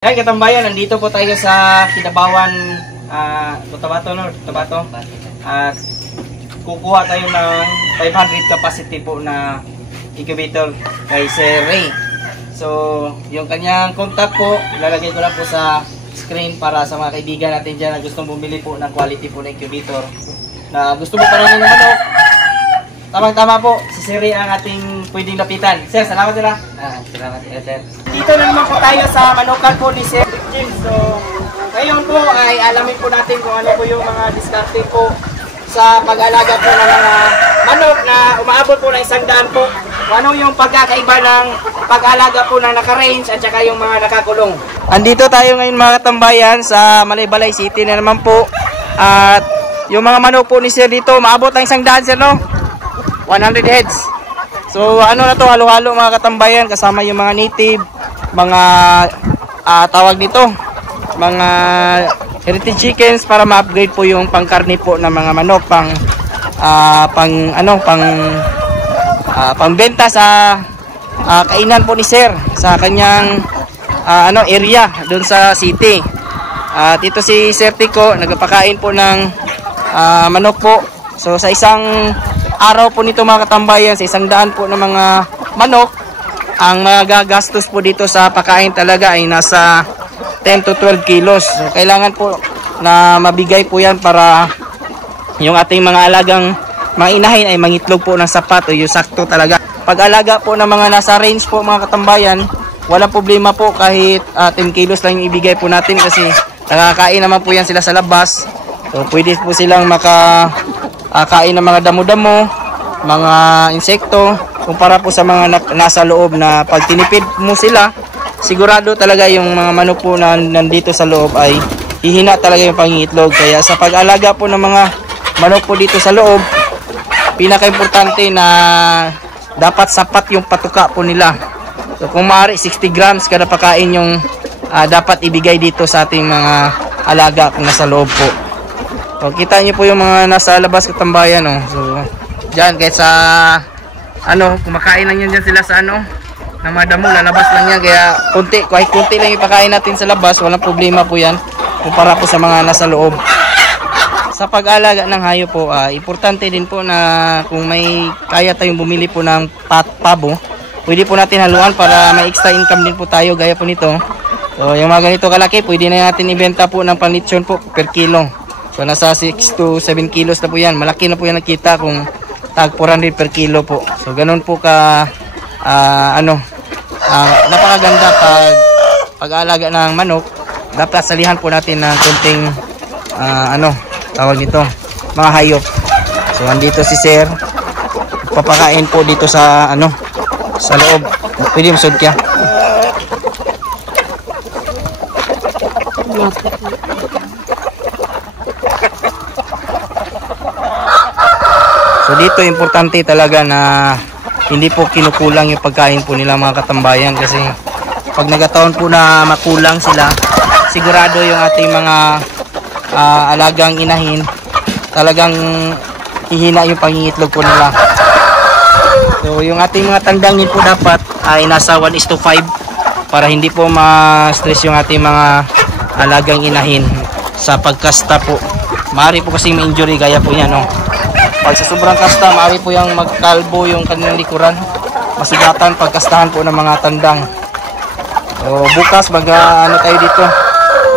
Yan katambayan, nandito po tayo sa Kinabawan, Cotabato, no? Cotabato. At kukuha tayo ng 500 capacity po na incubator kay Sir Ray. So, yung kanyang contact po, ilalagay ko lang po sa screen para sa mga kaibigan natin dyan na gustong bumili po ng quality po na incubator. Na gusto mo parang ng manok. Tamang-tama po, si Sir Ray ang ating pwedeng lapitan. Sir, salamat sila. Salamat sir. Dito na naman po tayo sa manukan po ni Sir James. So, ngayon po ay alamin po natin kung ano po yung mga diskarte po sa pag-alaga po ng mga manok na umaabot po ng 100 po. Kung ano yung pagkakaiba ng pag-alaga po ng naka-range at saka yung mga nakakulong. Andito tayo ngayon mga katambayan sa Malaybalay City na naman po. At yung mga manok po ni Sir dito umaabot ng 100 sir, no? 100 heads. So ano na to, halo-halo mga katambayan, kasama yung mga native, mga tawag nito, mga heritage chickens para ma-upgrade po yung pangkarne po ng mga manok, pangbenta sa kainan po ni Sir sa kanyang area doon sa city. At ito si Sir Tico, nagpapakain po ng manok po. So sa isang araw po nito mga katambayan, sa 100 po ng mga manok, ang magagastos po dito sa pakain talaga ay nasa 10 to 12 kilos. So, kailangan po na mabigay po yan para yung ating mga alagang mga inahin ay mangitlog po ng sapat o yung sakto talaga. Pag-alaga po ng mga nasa range po mga katambayan, walang problema po kahit 10 kilos lang yung ibigay po natin kasi nakakain naman po yan sila sa labas. So pwede po silang kain ng mga damo-damo, mga insekto, kumpara po sa mga nasa loob na pag tinipid mo sila, sigurado talaga yung mga manok po na nandito sa loob ay hihina talaga yung pangingitlog. Kaya sa pag-alaga po ng mga manok po dito sa loob, pinaka-importante na dapat sapat yung patuka po nila. So kung maaari 60 grams kada pakain yung dapat ibigay dito sa ating mga alaga kung nasa loob po. O, kita niyo po yung mga nasa labas katambayan, oh. So, diyan kahit sa kumakain lang yan dyan sila sa ng mga damo, lalabas lang yan. Kaya kahit konti lang ipakain natin sa labas, walang problema po yan kumpara po sa mga nasa loob. Sa pag-alaga ng hayop po, importante din po na kung may kaya tayong bumili po ng pabo, pwede po natin haluan para may extra income din po tayo gaya po nito. So, yung mga ganito kalaki, pwede na natin ibenta po ng panlitsyon po per kilo. So nasa 6 to 7 kilos na po yan. Malaki na po yan nakita kung tag 400 per kilo po. So ganun po ka napakaganda pag-aalaga ng manok. Dapat salihan po natin ng konting tawag nito, mga hayop. So andito si Sir, papakain po dito sa sa loob. Pwede masud kya. So dito importante talaga na hindi po kinukulang yung pagkain po nila mga katambayan, kasi pag nagataon po na makulang sila, sigurado yung ating mga alagang inahin talagang hihina yung pangingitlog po nila. So yung ating mga tandangin po dapat ay nasa 1:5 para hindi po ma-stress yung ating mga alagang inahin sa pagkasta po. Maaari po kasing ma-injury gaya po yan, no? Pag sa sobrang kasta, maaari po yung magkalbo yung kanilang likuran. Masigatan pagkastahan po ng mga tandang. So, bukas tayo dito.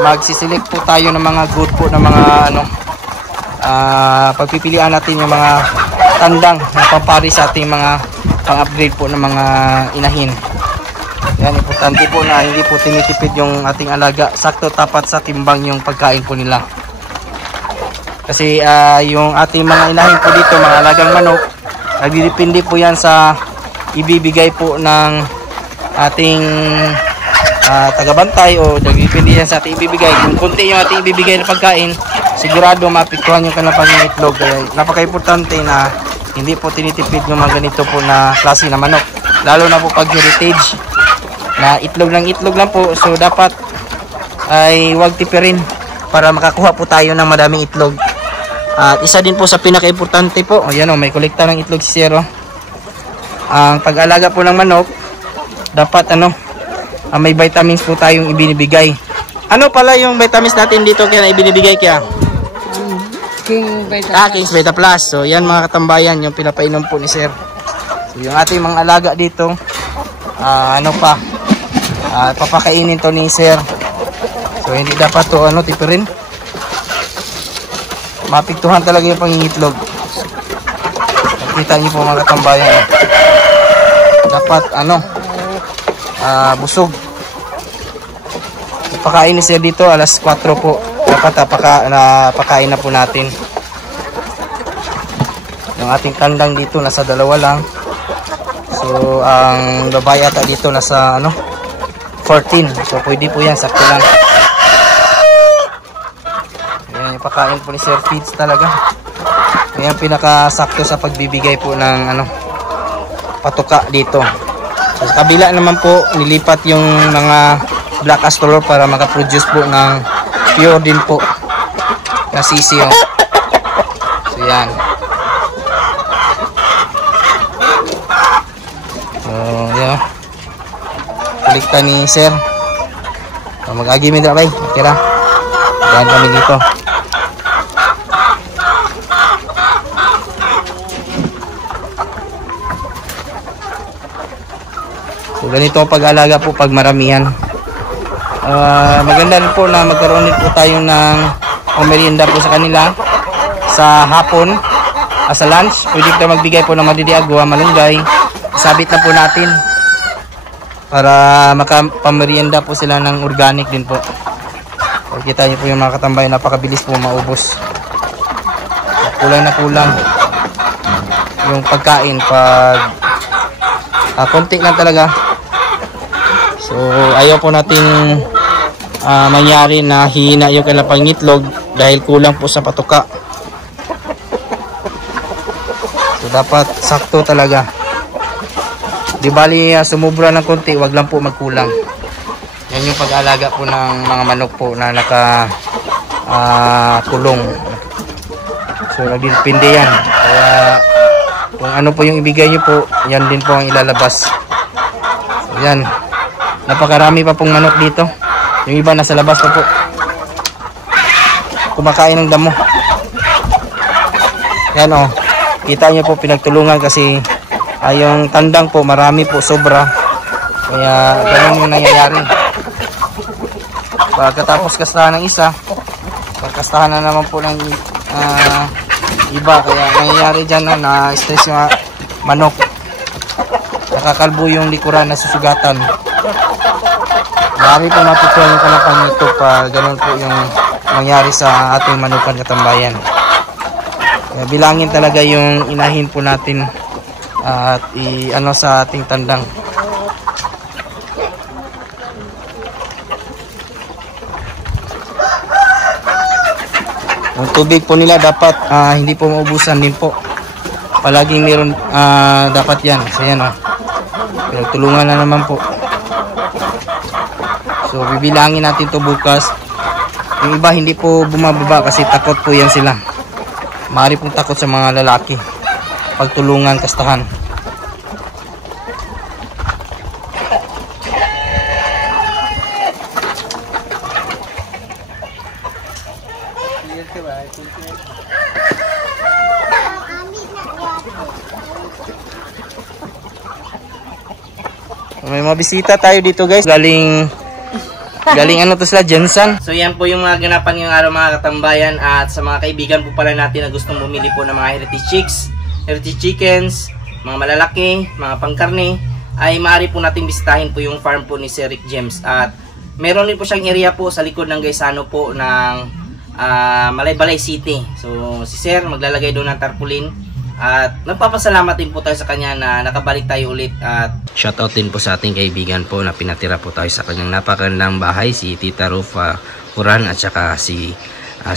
Magsisilik po tayo ng mga good po ng mga pagpipilian natin yung mga tandang na pampari sa ating mga pang-upgrade po ng mga inahin. Yan, importante po na hindi po tinitipid yung ating alaga. Sakto tapat sa timbang yung pagkain po nila. Kasi yung ating mga inahin po dito, mga alagang manok, nagdidepende po yan sa ibibigay po ng ating tagabantay, o nagdidepende yan sa ating ibibigay. Kung konti yung ating ibibigay na pagkain, sigurado maapektuhan yung kanilang pangingitlog. Kaya napaka-importante na hindi po tinitipid yung mga ganito po na klase na manok. Lalo na po pag heritage, na itlog lang po. So dapat ay huwag tipirin para makakuha po tayo ng madaming itlog. At isa din po sa pinaka-importante po, ayan o, may kolekta ng itlog si Sir. Ang pag-alaga po ng manok, dapat may vitamins po tayong ibinibigay. Ano pala yung vitamins natin dito kaya na ibinibigay kaya? King Beta King's Beta Plus. So yan mga katambayan yung pinapainom po ni sir. So yung ating mga alaga dito, papakainin to ni sir. So hindi dapat to tipirin. Mapiktuhan talaga yung pangingitlog. Kita niyo po mga katambayan. Dapat busog. Pakain ni sir dito alas 4 po. Dapat napakain na po natin. Yung ating kandang dito nasa 2 lang. So ang babae ata dito nasa 14. So pwede po yan, sakto lang. Ayan, yung pakain po ni Sir Feeds talaga. Ayan, pinakasakto sa pagbibigay po ng patuka dito. So, sa kabila naman po nilipat yung mga black astrolor para makaproduce po ng pure din po na sisiyo. So yan. So yan. Kulikta ni sir. So, mag-agi mi dra bay. Kira. Yan kami dito. So ganito ang pag-alaga po pag maramihan. Maganda rin po na magkaroon din po tayo ng merienda po sa kanila sa hapon, sa lunch. Pwede tayo magbigay po ng madidiagwa, malunggay. Sabit na po natin para makapamerienda po sila ng organic din po. Kita niyo po yung mga katambay, napakabilis po maubos. Kulang na kulang yung pagkain pag konti lang talaga. So ayaw po natin mangyari na hihina yung kanilang itlog dahil kulang po sa patuka. So dapat sakto talaga. Di bali sumubra ng konti, wag lang po magkulang. Yan yung pag-aalaga po ng mga manok po na kulong. So nagdepende yan. Kaya kung ano po yung ibigay nyo po, yan din po ang ilalabas. So yan. Napakarami pa pong manok dito. Yung iba nasa labas pa po. Kumakain ng damo. Yan o. Kita nyo po pinagtulungan kasi yung tandang po marami po sobra. Kaya ganun yung nangyayari. Pagkatapos kastahan ng isa, pagkastahan na naman po ng iba. Kaya nangyayari dyan na stress yung manok. Nakakalbo yung likuran na susugatan. Marami po mapituan yung kanapang ito pa ganun po yung nangyari sa ating manukan katambayan. Kaya bilangin talaga yung inahin po natin at sa ating tandang. Ang tubig po nila dapat hindi po maubusan din po. Palaging meron dapat yan. So yan pinagtulungan na naman po. So bibilangin natin to bukas. Yung iba hindi po bumababa kasi takot po yan sila. Maaari pong takot sa mga lalaki. Pagtulungan, kastahan. May mga bisita tayo dito guys. Galing to sila, Jensen. So yan po yung mga ganapan ngayong araw mga katambayan. At sa mga kaibigan po pala natin na gustong bumili po ng mga heritage chicks, heritage chickens, mga malalaki, mga pangkarne, ay maaari po natin bisitahin po yung farm po ni Sir Rick James. At meron din po siyang area po sa likod ng Gaisano po ng Malaybalay City. So si Sir maglalagay doon ng tarpaulin. At nagpapasalamat din po tayo sa kanya na nakabalik tayo ulit. At shoutout din po sa ating kaibigan po na pinatira po tayo sa kanyang napakagandang bahay, si Tita Rufa Huran at saka si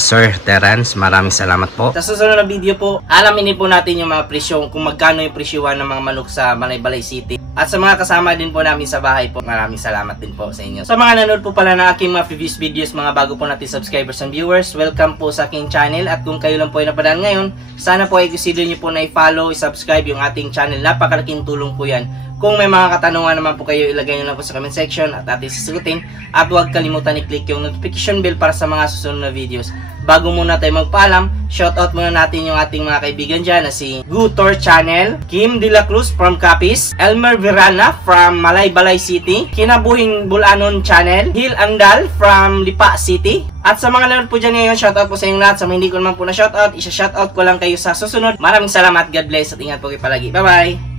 Sir Terence. Maraming salamat po. Sa susunod na video po, alamin po natin yung mga presyo, kung magkano yung presyuhan ng mga manok sa Malaybalay City. At sa mga kasama din po namin sa bahay po, maraming salamat din po sa inyo. Sa mga nanood po pala ng aking mga previous videos, mga bago po natin subscribers and viewers, welcome po sa aking channel. At kung kayo lang po ay napadaan ngayon, sana po ay consider nyo po na i-follow, i-subscribe yung ating channel. Napakalaking tulong po yan. Kung may mga katanungan naman po kayo, ilagay nyo lang po sa comment section at ating sasagutin. At huwag kalimutan i-click yung notification bell para sa mga susunod na videos. Bago muna tayo magpaalam, shoutout muna natin yung ating mga kaibigan dyan na si Gutor Channel, Kim De La Cruz from Capiz, Elmer Virana from Malaybalay City, Kinabuhing Bulanon Channel, Hil Andal from Lipa City. At sa mga nanood po dyan ngayon, shoutout po sa inyong lahat. Sa mga hindi ko naman po na shoutout, isa-shoutout ko lang kayo sa susunod. Maraming salamat, God bless at ingat po kayo palagi. Bye-bye!